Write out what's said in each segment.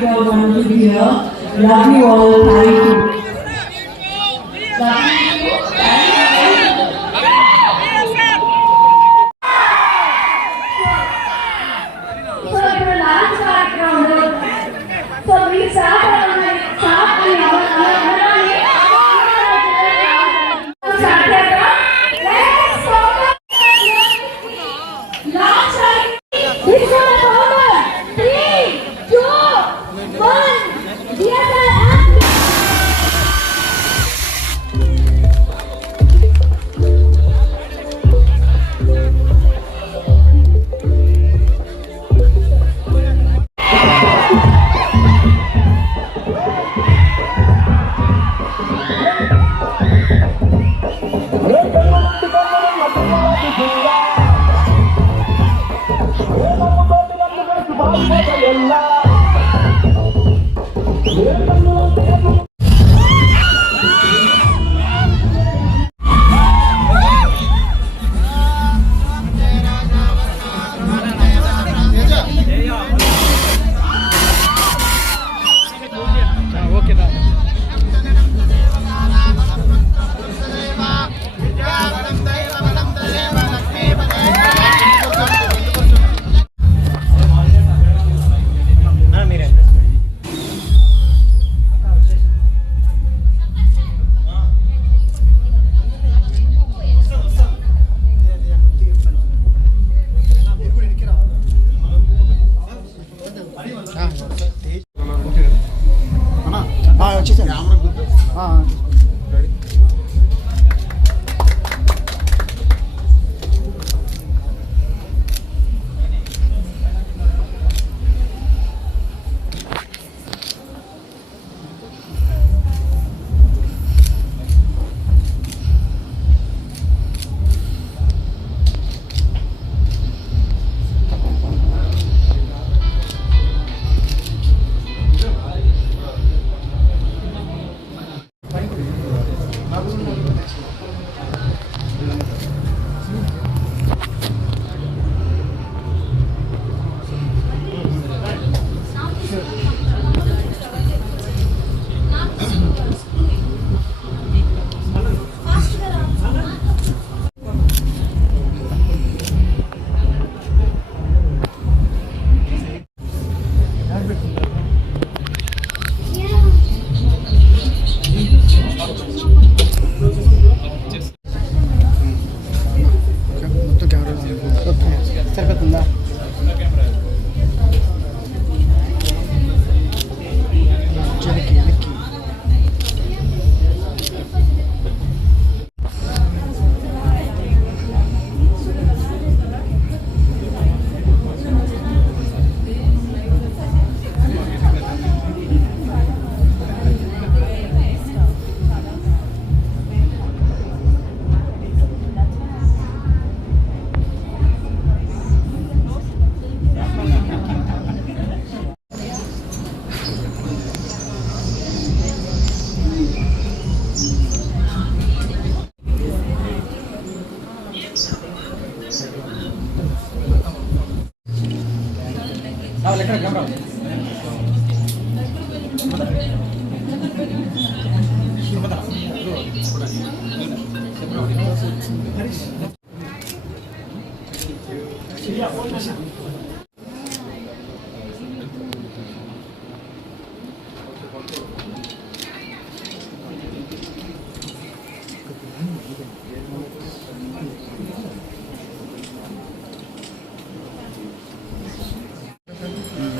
happy you all wanted to be here. Love you all. Thank you. Thank you.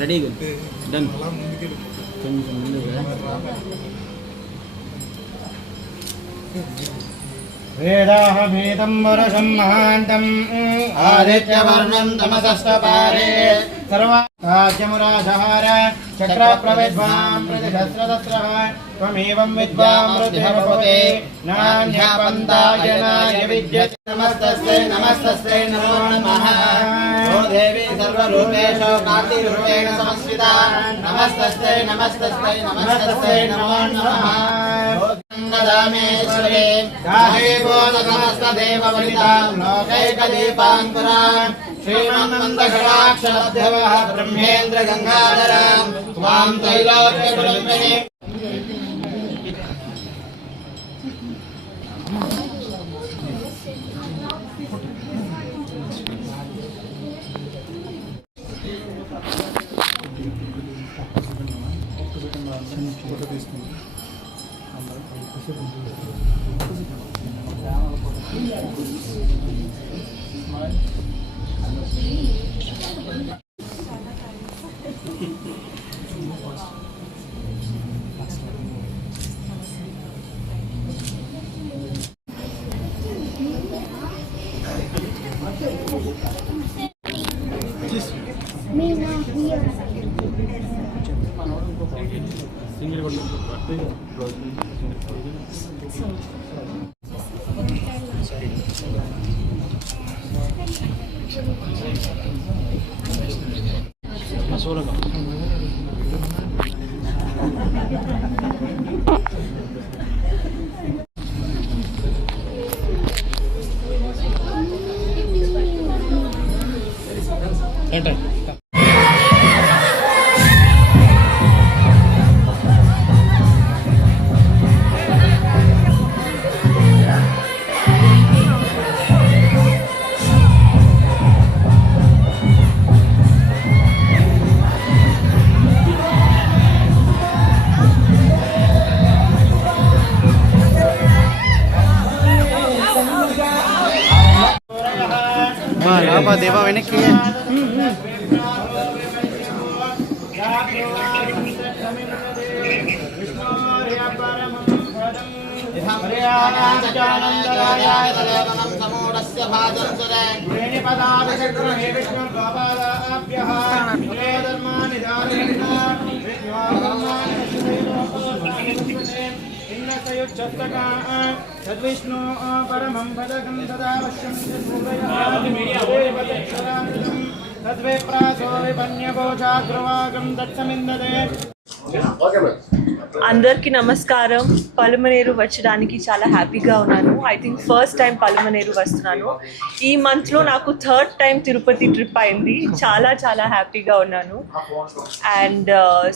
Ready? Done. वेदाहमेतं वरशं महान्तम् आदित्यवर्णं तमसस्तपारे सर्वाज्यमुरासहार चक्रप्रविद्वां प्रतिशस्त्रदस्रः त्वमेवं विद्वामृतिर्भवते नान्यपन्तायनाय विद्यते नमस्तस्यै नमो नमः ओ देवी सर्वरूपेषु कान्तिरूपेण समस्विता नमस्तस्यै नमो नमः दामेश्वरे गाहे बोधसमस्तदेववनितां लोकैकदीपाङ्कुरान् श्रीमन्मन्दकटाक्षलब्धवः ब्रह्मेन्द्र गङ्गाधरां శుభాం త్రైలోక్య కుటుంబిని దేవా వెనక్కి तद्विष्णु परमं पदकं सदावश्यं तद्विप्रासो विपन्यगोचाग्रवागं दत्तमिन्दते అందరికీ నమస్కారం. పలమనేరు వచ్చడానికి చాలా హ్యాపీగా ఉన్నాను. I think first time Palamaneru వస్తున్నాను. ఈ మంత్లో నాకు థర్డ్ టైం తిరుపతి ట్రిప్ అయింది. చాలా చాలా హ్యాపీగా ఉన్నాను. అండ్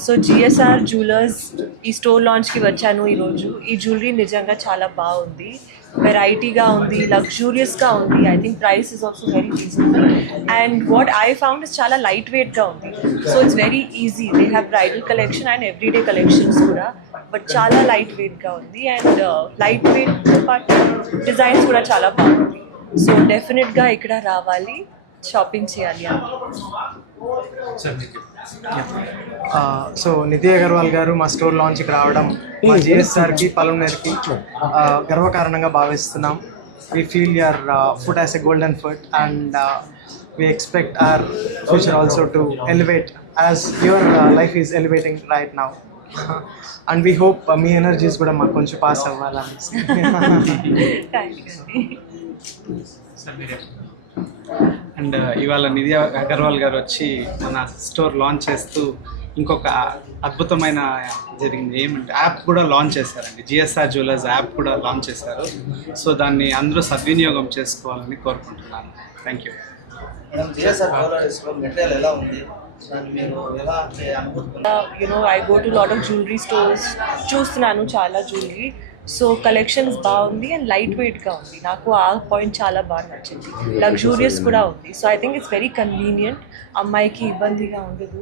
సో జిఎస్ఆర్ జ్యువెలర్స్ ఈ స్టోర్ లాంచ్కి వచ్చాను ఈరోజు. ఈ జ్యువెలరీ నిజంగా చాలా బాగుంది, వెరైటీగా ఉంది, లగ్జూరియస్గా ఉంది. I think price is also very reasonable. And what I found is చాలా లైట్ వెయిట్గా ఉంది. So it's very easy. They have bridal collection and everyday collections కూడా, బట్ చాలా లైట్ వెయిట్గా ఉంది. అండ్ లైట్ వెయిట్తో పాటు డిజైన్స్ కూడా చాలా బాగుంది. సో డెఫినెట్గా ఇక్కడ రావాలి, షాపింగ్ చేయాలి. సో నిధి అగర్వాల్ గారు మా స్టోర్ లాంచ్కి రావడం మా జిఎస్ఆర్కి పలమనేరుకి గర్వకారణంగా భావిస్తున్నాం. we feel your food as a golden food, and we expect our future also to elevate as your life is elevating right now. And we hope me energies కూడా మాకు కొంచెం పాస్ అవ్వాలని. Thank you. అండ్ ఇవాళ నిధి అగర్వాల్ గారు వచ్చి మన store launch చేస్తూ ఇంకొక అద్భుతమైన జరిగింది. ఏమంటే యాప్ కూడా లాంచ్ చేశారండి. జిఎస్ఆర్ జ్యువెలర్స్ యాప్ కూడా లాంచ్ చేశారు. సో దాన్ని అందరూ సద్వినియోగం చేసుకోవాలని కోరుకుంటున్నాను. Thank you. I go to lot of jewelry stores, చూస్తున్నాను చాలా జ్యువెలరీ. సో కలెక్షన్స్ బాగుంది అండ్ లైట్ వెయిట్గా ఉంది. నాకు ఆ పాయింట్ చాలా బాగా నచ్చింది. లగ్జూరియస్ కూడా ఉంది. So I think it's very convenient. అమ్మాయికి ఇబ్బందిగా ఉండదు.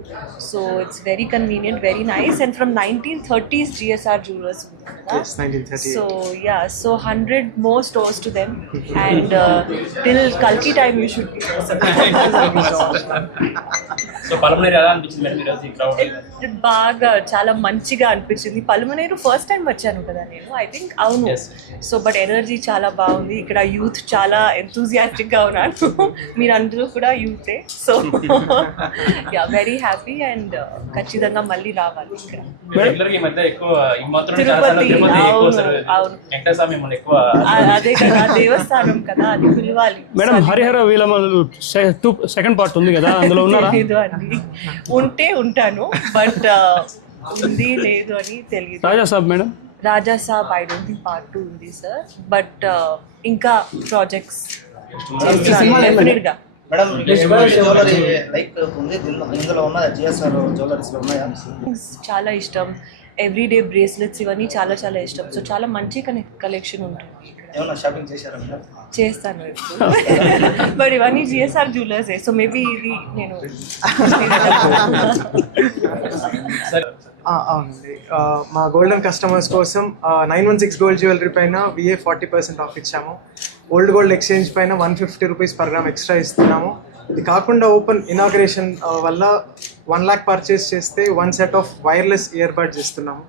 So it's very convenient, very nice. And from 1930s GSR jewellers ఉంది కదా. So yeah, so 100 more stores to them, and till Kalki time you should be. So Palamaneru ఎలా అనిపించింది madam ఈరోజు ఈ crowd? బాగా చాలా మంచిగా అనిపించింది. పలమనేరు ఫస్ట్ టైం వచ్చాను కదా నేను. ఐ థింక్ అవును. సో బట్ ఎనర్జీ చాలా బాగుంది. ఇక్కడ యూత్ చాలా ఎంతూజియాస్టిక్గా ఉన్నారు. మీరందరూ కూడా యూతే. So yeah, very happy. And ఖచ్చితంగా మళ్ళీ రావాలి ఇక్కడ. రెగ్యులర్గా ఈ మధ్య ఎక్కువ ఈ మాత్రం తిరుపతి. అవును, వెంకటస్వామి మన ఎక్కువ అదే కదా దేవస్థానం కదా, అది పిలవాలి. మేడం హరిహర వీలమలు సెకండ్ పార్ట్ ఉంది కదా, అందులో ఉన్నారా? తెలీదు అండి. ఉంటే ఉంటాను, బట్ ఉంది లేదు అని తెలియదు. Raja Saab madam, Raja Saab I don't think part 2 ఉంది సార్. బట్ ఇంకా ప్రాజెక్ట్స్ డెఫినెట్గా మేడం జ్యువెలరీ లైక్ ఉంది ఇందులో ఉన్నదా జిఎస్ఆర్ జ్యువెలరీస్లో ఉన్నాయా? చాలా ఇష్టం. ఎవ్రీడే బ్రేస్లెట్స్ ఇవన్నీ చాలా చాలా ఇష్టం. సో చాలా మంచి కలెక్షన్ ఉంటుంది. ఏమన్నా షాపింగ్ చేశారా మేడం? చేస్తాను ఇప్పుడు. బట్ ఇవన్నీ జిఎస్ఆర్ జ్యువెలర్సే. సో మేబీ ఇది నేను అవునండి. మా గోల్డెన్ కస్టమర్స్ కోసం 916 గోల్డ్ జ్యువెలరీ పైన VA 40% ఆఫ్ ఇచ్చాము. ఓల్డ్ గోల్డ్ ఎక్స్చేంజ్ పైన 150 రూపీస్ పర్ గ్రామ్ ఎక్స్ట్రా ఇస్తున్నాము. ఇది కాకుండా ఓపెన్ ఇనాగ్రేషన్ వల్ల 1 lakh పర్చేస్ చేస్తే 1 set of wireless earbuds ఇస్తున్నాము.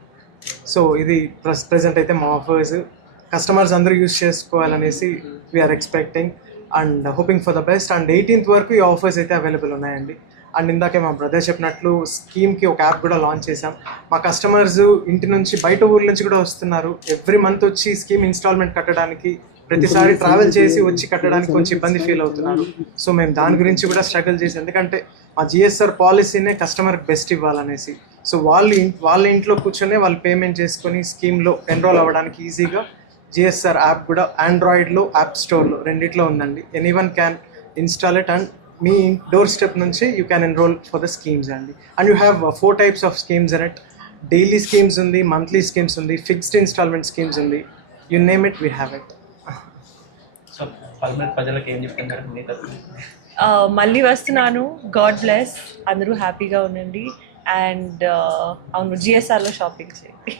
సో ఇది ప్రెసెంట్ అయితే మా ఆఫర్స్ కస్టమర్స్ అందరూ యూజ్ చేసుకోవాలనేసి we are expecting and hoping for the best. And 18th వరకు ఈ ఆఫర్స్ అయితే అవైలబుల్ ఉన్నాయండి. అండ్ ఇందాకే మా బ్రదర్ చెప్పినట్లు స్కీమ్కి ఒక యాప్ కూడా లాంచ్ చేసాం. మా కస్టమర్స్ ఇంటి నుంచి బయట ఊర్ల నుంచి కూడా వస్తున్నారు. ఎవ్రీ మంత్ వచ్చి స్కీమ్ ఇన్స్టాల్మెంట్ కట్టడానికి ప్రతిసారి ట్రావెల్ చేసి వచ్చి కట్టడానికి కొంచెం ఇబ్బంది ఫీల్ అవుతున్నారు. సో మేము దాని గురించి కూడా స్ట్రగుల్ చేసి, ఎందుకంటే మా జిఎస్ఆర్ పాలసీనే కస్టమర్కి బెస్ట్ ఇవ్వాలనేసి. సో వాళ్ళ ఇంట్లో కూర్చొనే వాళ్ళు పేమెంట్ చేసుకొని స్కీమ్లో ఎన్రోల్ అవ్వడానికి ఈజీగా జిఎస్ఆర్ యాప్ కూడా ఆండ్రాయిడ్లో యాప్ స్టోర్లో రెండిట్లో ఉందండి. Anyone can install it and మీ డోర్ స్టెప్ నుంచి you can enrol for the schemes అండి. And you have 4 types of schemes in it. Daily schemes ఉంది, మంత్లీ స్కీమ్స్ ఉంది, ఫిక్స్డ్ ఇన్స్టాల్మెంట్ స్కీమ్స్ ఉంది. You name it, we have it. So Palamaner ప్రజలకు ఏం చెప్తున్నారు మీ తరఫున? మళ్ళీ వస్తున్నాను. God bless. అందరూ హ్యాపీగా ఉండండి. అండ్ అవును, జిఎస్ఆర్లో షాపింగ్ చేయండి.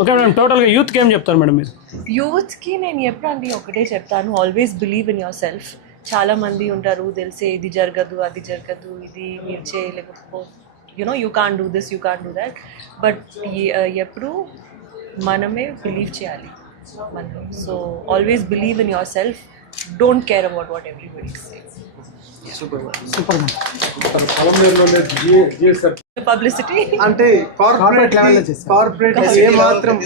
ఓకే మేడం, టోటల్గా యూత్కి ఏం చెప్తారు మేడం మీరు? యూత్కి నేను ఎప్పుడండి ఒకటే చెప్తాను, always believe in your self. చాలా మంది ఉంటారు తెలిసే ఇది జరగదు అది జరగదు, ఇది మీరు చేయలేకపో, you know you can do this, you can do that. But ఎప్పుడు మనమే బిలీవ్ చేయాలి మనం. So always believe in yourself. Don't care about what everybody says. Publicity అంటే కార్పొరేట్ ఏ మాత్రం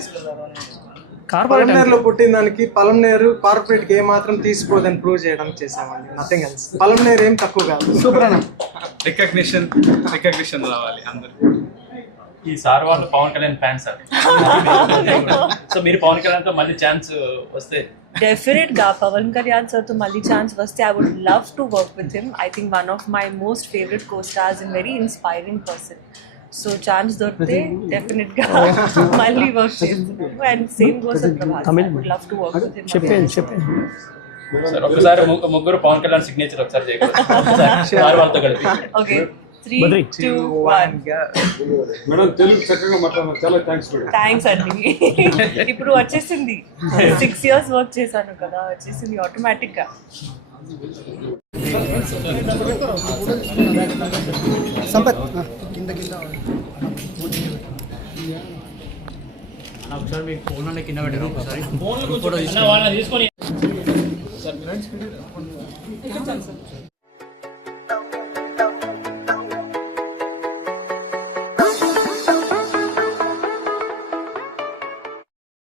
పలమనేరులో పుట్టిన దానికి పలమనేరు కార్పొరేట్కి ఏ మాత్రం తీసిపోదని ప్రూవ్ చేయడానికి చేసామండి. Nothing else. పలమనేరు ఏం తక్కువ కాదు. సూపర్ అన్న. రికగ్నిషన్ రావాలి అందరికి. ఈ సార్ వాళ్ళు Pawan Kalyan fans sir. So మీరు పవన్ కళ్యాణ్తో మళ్ళీ ఛాన్స్ వస్తే? డెఫినెట్గా పవన్ కళ్యాణ్ సార్తో మళ్ళీ ఛాన్స్ వస్తే I would love to work with him. I think one of my most favourite co stars and very inspiring person. So chance దొరికితే డెఫినెట్గా మళ్ళీ వర్క్ చేస్తున్నాను. And same goes with Prabhas. I would love to work with him. చెప్పండి. Sir ఒకసారి ముగ్గురు Pawan Kalyan signature ఒకసారి చేయగలరు sir వాళ్ళతో కలిపి? ఓకే, 3, 2, 1. మేడం తెలుగు చక్కగా మాట్లాడారు, చాలా థ్యాంక్స్ మేడం. థ్యాంక్స్ అండి. ఇప్పుడు వచ్చేసింది. 6 years వర్క్ చేశాను కదా, వచ్చేసింది ఆటోమేటిక్గా. సంపత్ ఒకసారి మీకు ఫోన్లోనే కింద పెట్టారు, ఒకసారి ఫోన్లో తీసుకొని